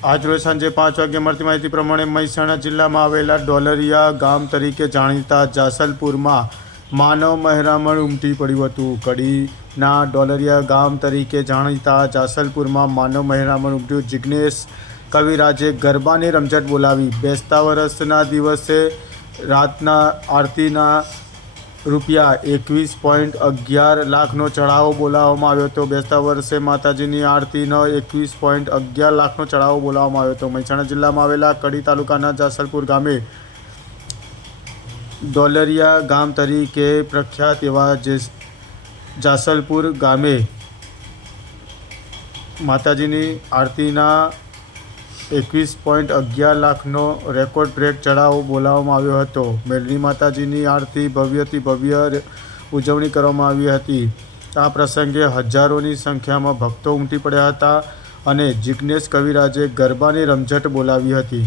આજરોજ સાંજે 5 વાગ્યે મળતી માહિતી પ્રમાણે મહેસાણા જિલ્લામાં આવેલા ડોલરિયા ગામ તરીકે જાણીતા જાસલપુરમાં માનવ મહેરામણ ઉમટી પડ્યું હતું। કડીના ડોલરિયા ગામ તરીકે જાણીતા જાસલપુરમાં માનવ મહેરામણ ઉમટ્યું। જિગ્નેશ કવિરાજે ગરબાની રમઝટ બોલાવી। બેસતા વર્ષના દિવસે રાતના આરતીના ₹21.11 લાખનો ચઢાવો બોલાવવામાં આવ્યો હતો। બેસતા વર્ષે માતાજીની આરતીનો ₹21.11 લાખનો ચઢાવો બોલાવવામાં આવ્યો હતો। મહેસાણા જિલ્લામાં આવેલા કડી તાલુકાના જાસલપુર ગામે ડોલરિયા ગામ તરીકે પ્રખ્યાત એવા જાસલપુર ગામે માતાજીની આરતીના ₹21.11 લાખનો રેકોર્ડ બ્રેક ચઢાવો બોલાવવામાં આવ્યો હતો। મેલડી માતાજીની આરતી ભવ્યથી ભવ્ય ઉજવણી કરવામાં આવી હતી। આ પ્રસંગે હજારોની સંખ્યામાં ભક્તો ઉમટી પડ્યા હતા અને જિગ્નેશ કવિરાજે ગરબાની રમઝટ બોલાવી હતી।